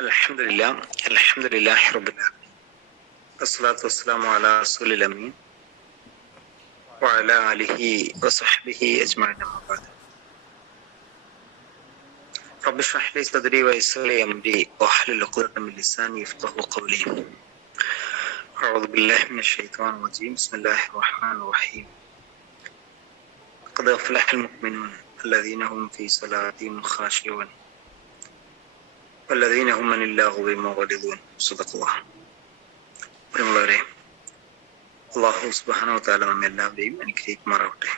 അൽഹംദുലില്ലാ അൽഹംദുലില്ലാഹി റബ്ബിൽ ആലമീൻ വസ്സലാത്തു വസ്സലാമു അലാ റസൂലിൽ അമീൻ വഅലാ ആലിഹി വസഹ്ബിഹി അജ്മഈൻ അമ്മാ ബഅദ്. റബ്ബി ഇശ്റഹ് ലി സദ്രി വയസ്സിർ ലി അംരി വഹ്ലുൽ ഉഖ്ദതം മിൻ ലിസാനി യഫ്ഖഹു ഖൗലി. അഊദു ബില്ലാഹി മിനശ് ശൈത്വാനിർ റജീം. ബിസ്മില്ലാഹിർ റഹ്മാനിർ റഹീം. ഖദ് അഫ്ലഹൽ മുഅ്മിനൂൻ അല്ലദീന ഹും ഫീ സ്വലാത്തിഹിം ഖാശിഊൻ വല്ലദീന ഹും അനിൽ ലഗ്വി മുഅ്റിദൂൻ. സുബ്ഹാനല്ലാഹ്. പ്രിയമുള്ളവരെ, അല്ലാഹു സുബ്ഹാനഹു വ തആല നമ്മെ എല്ലാവരെയും അനുഗ്രഹിക്കുമാറാവട്ടെ.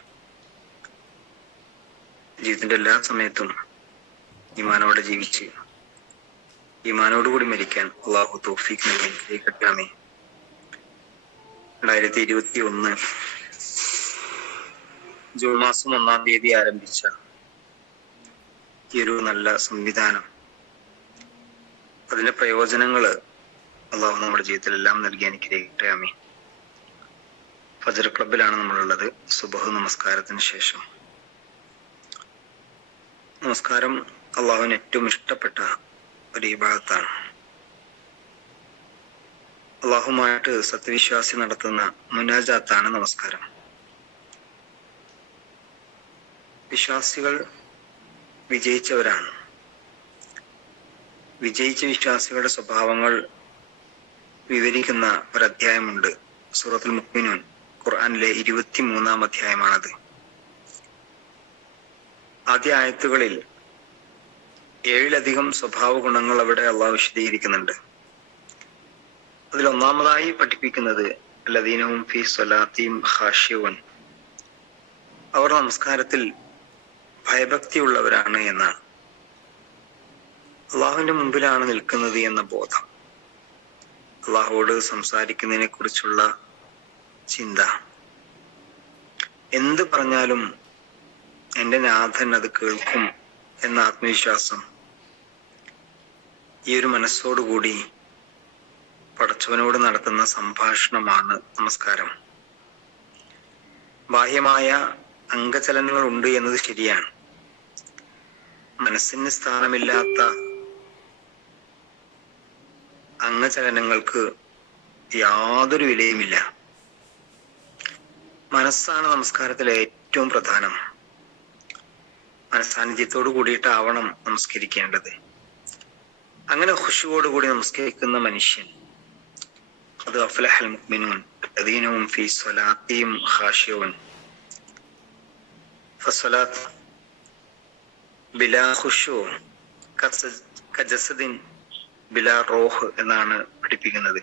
ജീവിതത്തിന്റെ എല്ലാ സമയത്തും ഈമാനോടെ ജീവിച്ച് ഈമാനോടുകൂടി മരിക്കാൻ അല്ലാഹു തൗഫീഖ് നൽകി അനുഗ്രഹിക്കട്ടെ. ആമീൻ. 2021 ജൂൺ മാസം 1-ാം തീയതി ആരംഭിച്ച ഈ ഒരു നല്ല സംവിധാനം, അതിന്റെ പ്രയോജനങ്ങള് അള്ളാഹു നമ്മുടെ ജീവിതത്തിൽ എല്ലാം നൽകി അനുഗ്രഹിക്കട്ടെ. ആമീൻ. ഫജ്ർ ക്ലബിലാണ് നമ്മളുള്ളത്. സുബഹ് നമസ്കാരത്തിന് ശേഷം. നമസ്കാരം അള്ളാഹുവിന് ഏറ്റവും ഇഷ്ടപ്പെട്ട ഒരു ഇബാദത്താണ്. അള്ളാഹുമായിട്ട് സത്യവിശ്വാസി നടത്തുന്ന മുനാജാത്താണ് നമസ്കാരം. വിശ്വാസികൾ വിജയിച്ചവരാണ്. വിജയിച്ച വിശ്വാസികളുടെ സ്വഭാവങ്ങൾ വിവരിക്കുന്ന ഒരു അധ്യായമുണ്ട്. സൂറത്തുൽ മുഅ്മിനൂൻ, ഖുർആനിലെ 23-ാം അധ്യായമാണത്. ആദ്യ ആയത്തുകളിൽ 7-ലധികം സ്വഭാവ ഗുണങ്ങൾ അവിടെ അള്ളാഹു വിശദീകരിക്കുന്നുണ്ട്. അതിൽ ഒന്നാമതായി പഠിപ്പിക്കുന്നത് അല്ലദീന ഹും ഫീ സ്വലാത്തിഹിം ഖാശിഊൻ, അവർ നമസ്കാരത്തിൽ ഭയഭക്തിയുള്ളവരാണ് എന്നാണ്. അള്ളാഹുവിന്റെ മുമ്പിലാണ് നിൽക്കുന്നത് എന്ന ബോധം, അള്ളാഹുവോട് സംസാരിക്കുന്നതിനെ കുറിച്ചുള്ള ചിന്ത, എന്ത് പറഞ്ഞാലും എൻ്റെ നാഥൻ അത് കേൾക്കും എന്ന ആത്മവിശ്വാസം, ഈ ഒരു മനസ്സോടുകൂടി പടച്ചവനോട് നടത്തുന്ന സംഭാഷണമാണ് നമസ്കാരം. ബാഹ്യമായ അംഗചലനങ്ങൾ ഉണ്ട് എന്നത് ശരിയാണ്. മനസ്സിന് സ്ഥാനമില്ലാത്ത അംഗചലനങ്ങൾക്ക് യാതൊരു വിലയുമില്ല. മനസ്സാണ് നമസ്കാരത്തിൽ ഏറ്റവും പ്രധാനം. മനസ്സാന്നിധ്യത്തോടു കൂടിയിട്ടാവണം നമസ്കരിക്കേണ്ടത്. അങ്ങനെ ഖുശൂഅോടുകൂടി നമസ്കരിക്കുന്ന മനുഷ്യൻ ഖദ് അഫ്ലഹൽ മുഅ്മിനൂൻ അല്ലദീന ഹും ഫീ സ്വലാത്തിഹിം ഖാശിഊൻ. ഫസ്സലാത്ത് ബിലാ ഖുശൂ കജസദിൻ ബിലാ റൂഹ് എന്നാണ് പഠിപ്പിക്കുന്നത്.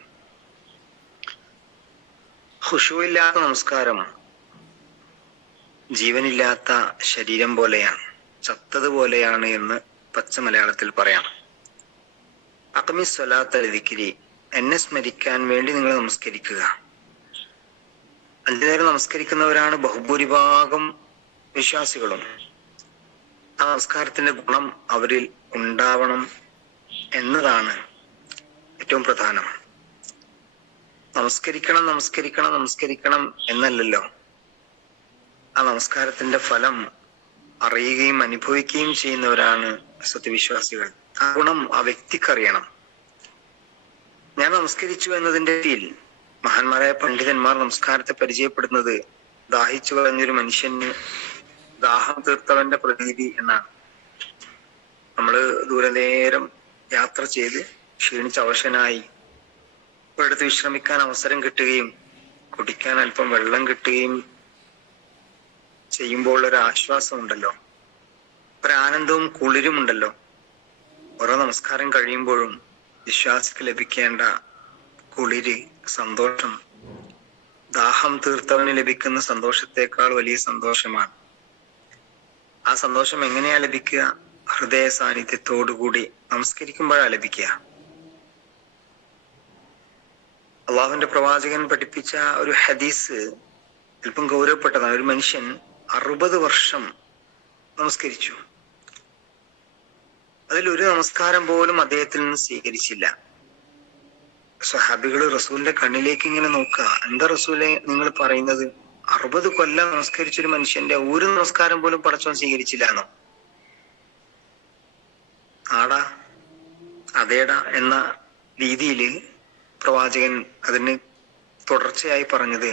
ഖുശൂ ഇല്ലാത്ത നമസ്കാരം ജീവനില്ലാത്ത ശരീരം പോലെയാണ്, ചത്തതുപോലെയാണ് എന്ന് പച്ച മലയാളത്തിൽ പറയാം. അഖ്മിസ് സ്വലാത്ത ലിദിക്രി, എന്നെ സ്മരിക്കാൻ വേണ്ടി നിങ്ങൾ നമസ്കരിക്കുക. 5 നേരം നമസ്കരിക്കുന്നവരാണ് ബഹുഭൂരിഭാഗം വിശ്വാസികളും. ആ നമസ്കാരത്തിന്റെ ഗുണം അവരിൽ ഉണ്ടാവണം എന്നതാണ് ഏറ്റവും പ്രധാനം. നമസ്കരിക്കണം നമസ്കരിക്കണം നമസ്കരിക്കണം എന്നല്ലല്ലോ, ആ നമസ്കാരത്തിന്റെ ഫലം അറിയുകയും അനുഭവിക്കുകയും ചെയ്യുന്നവരാണ് സത്യവിശ്വാസികൾ. ആ ഗുണം ആ വ്യക്തിക്കറിയണം. ഞാൻ നമസ്കരിച്ചു എന്നതിന്റെ പേരിൽ മഹാന്മാരായ പണ്ഡിതന്മാർ നമസ്കാരത്തെ പരിചയപ്പെടുന്നത് ദാഹിച്ചു കളഞ്ഞൊരു മനുഷ്യന് ദാഹം തീർത്തവന്റെ പ്രതീതി എന്നാണ്. നമ്മള് ദൂരനേരം യാത്ര ചെയ്ത് ക്ഷീണിച്ച് അവശനായി ഒരിടത്ത് വിശ്രമിക്കാൻ അവസരം കിട്ടുകയും കുടിക്കാൻ അല്പം വെള്ളം കിട്ടുകയും ചെയ്യുമ്പോൾ ഒരു ആശ്വാസം ഉണ്ടല്ലോ, ഒരാനന്ദവും കുളിരും ഉണ്ടല്ലോ. ഓരോ നമസ്കാരം കഴിയുമ്പോഴും വിശ്വാസിക്ക് ലഭിക്കേണ്ട കുളിര്, സന്തോഷം, ദാഹം തീർത്തവന് ലഭിക്കുന്ന സന്തോഷത്തെക്കാൾ വലിയ സന്തോഷമാണ്. ആ സന്തോഷം എങ്ങനെയാ ലഭിക്കുക? ഹൃദയ സാന്നിധ്യത്തോടുകൂടി നമസ്കരിക്കുമ്പോഴാ ലഭിക്കുക. അള്ളാഹുവിന്റെ പ്രവാചകൻ പഠിപ്പിച്ച ഒരു ഹദീസ് അല്പം ഗൗരവപ്പെട്ടതാണ്. ഒരു മനുഷ്യൻ 60 വർഷം നമസ്കരിച്ചു. അതിലൊരു നമസ്കാരം പോലും അദ്ദേഹത്തിൽ നിന്ന് സ്വീകരിച്ചില്ല. സ്വഹാബികള് റസൂലിന്റെ കണ്ണിലേക്ക് ഇങ്ങനെ നോക്കുക, എന്താ റസൂലെ നിങ്ങൾ പറയുന്നത്? 60 കൊല്ലം നമസ്കരിച്ചൊരു മനുഷ്യന്റെ ഒരു നമസ്കാരം പോലും പടച്ചവൻ സ്വീകരിച്ചില്ല എന്നോ? ആടാ, അതേടാ എന്ന രീതിയിൽ പ്രവാചകൻ അതിന് തുടർച്ചയായി പറഞ്ഞത്,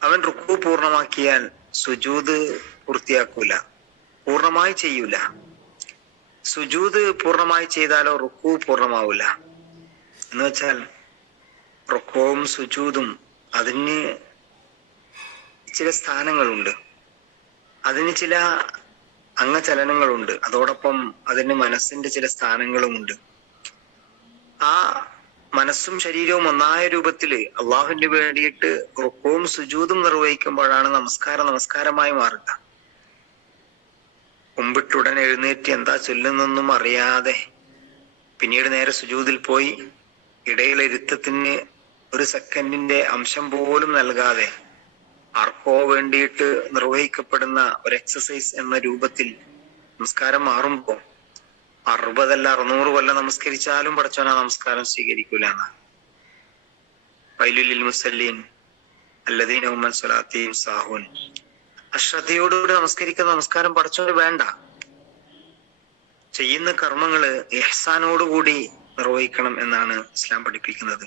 അവൻ റുക്കു പൂർണ്ണമാക്കിയാൽ സുജൂദ് പൂർത്തിയാക്കൂല, പൂർണ്ണമായി ചെയ്യൂല. സുജൂദ് പൂർണ്ണമായി ചെയ്താലോ റുക്കു പൂർണ്ണമാവൂല. എന്ന് വെച്ചാൽ റുക്കുവും സുജൂദും അതിന് ചില സ്ഥാനങ്ങളുണ്ട്, അതിന് ചില അംഗചലനങ്ങളുണ്ട്, അതോടൊപ്പം അതിന് മനസ്സിന്റെ ചില സ്ഥാനങ്ങളുമുണ്ട്. ആ മനസ്സും ശരീരവും ഒന്നായ രൂപത്തില് അള്ളാഹുവിന് വേണ്ടിയിട്ട് റുക്കുവും സുജൂദും നിർവഹിക്കുമ്പോഴാണ് നമസ്കാരമായി മാറുക. മുമ്പിട്ടുടനെ എഴുന്നേറ്റ് എന്താ ചൊല്ലുന്നൊന്നും അറിയാതെ പിന്നീട് നേരെ സുജൂദിൽ പോയി ഇടയിലിരുത്തത്തിന് ഒരു സെക്കൻഡിന്റെ അംശം പോലും നൽകാതെ ആർക്കോ വേണ്ടിയിട്ട് നിർവഹിക്കപ്പെടുന്ന ഒരു എക്സസൈസ് എന്ന രൂപത്തിൽ നമസ്കാരം മാറുമ്പോ 60 അല്ല 600 കൊല്ലം നമസ്കരിച്ചാലും പടച്ചോനാ നമസ്കാരം സ്വീകരിക്കൂല എന്നാണ്. വൈലുലിൽ മുസല്ലീൻ അല്ലദീന ഹും അൻ സ്വലാത്തിഹിം സാഹൂൻ. അശ്രദ്ധയോടുകൂടി നമസ്കരിക്കുന്ന നമസ്കാരം പടച്ചോന് വേണ്ട. ചെയ്യുന്ന കർമ്മങ്ങള് ഇഹ്സാനോടുകൂടി നിർവഹിക്കണം എന്നാണ് ഇസ്ലാം പഠിപ്പിക്കുന്നത്.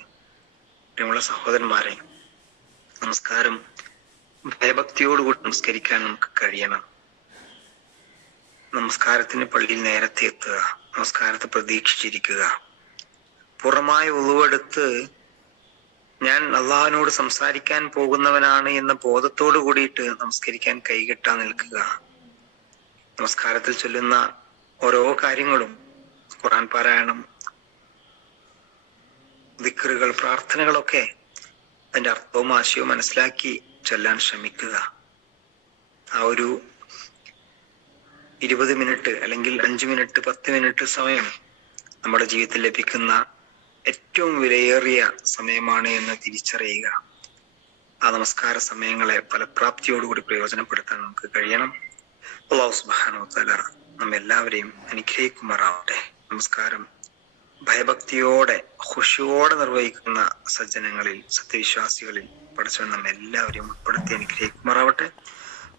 പ്രിയമുള്ള സഹോദരന്മാരെ, നമസ്കാരം ഭയഭക്തിയോടുകൂടി നമസ്കരിക്കാൻ നമുക്ക് കഴിയണം. നമസ്കാരത്തിന് പള്ളിയിൽ നേരത്തെ എത്തുക, നമസ്കാരത്തെ പ്രതീക്ഷിച്ചിരിക്കുക, പൂർണ്ണമായ ഉളുവെടുത്ത് ഞാൻ അള്ളാഹുവിനോട് സംസാരിക്കാൻ പോകുന്നവനാണ് എന്ന ബോധത്തോടു കൂടിയിട്ട് നമസ്കരിക്കാൻ കൈകെട്ടാൻ നിൽക്കുക. നമസ്കാരത്തിൽ ചൊല്ലുന്ന ഓരോ കാര്യങ്ങളും, ഖുർആൻ പാരായണം, ദിക്റുകൾ, പ്രാർത്ഥനകളൊക്കെ അതിന്റെ അർത്ഥവും ആശയവും മനസ്സിലാക്കി ചൊല്ലാൻ ശ്രമിക്കുക. ആ ഒരു 20 മിനിറ്റ് അല്ലെങ്കിൽ 5 മിനിറ്റ് 10 മിനിറ്റ് സമയം നമ്മുടെ ജീവിതത്തിൽ ലഭിക്കുന്ന ഏറ്റവും വിലയേറിയ സമയമാണ് എന്ന് തിരിച്ചറിയുക. ആ നമസ്കാര സമയങ്ങളെ ഫലപ്രാപ്തിയോടുകൂടി പ്രയോജനപ്പെടുത്താൻ നമുക്ക് കഴിയണം. അല്ലാഹു സുബ്ഹാനഹു വ തആല നമ്മെല്ലാവരെയും അനുഗ്രഹിക്കുമാറാവട്ടെ. നമസ്കാരം ഭയഭക്തിയോടെ ഖുശൂഓടെ നിർവഹിക്കുന്ന സജ്ജനങ്ങളിൽ, സത്യവിശ്വാസികളിൽ പടച്ചവൻ നമ്മെല്ലാവരെയും ഉൾപ്പെടുത്തി അനുഗ്രഹിക്കുമാറാവട്ടെ.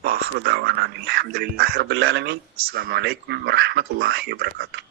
വാഖിറു ദഅവാനാ അൽഹംദുലില്ലാഹി റബ്ബിൽ ആലമീൻ. അസ്സലാമു അലൈക്കും വറഹ്മത്തുള്ളാഹി വബറകാതുഹു.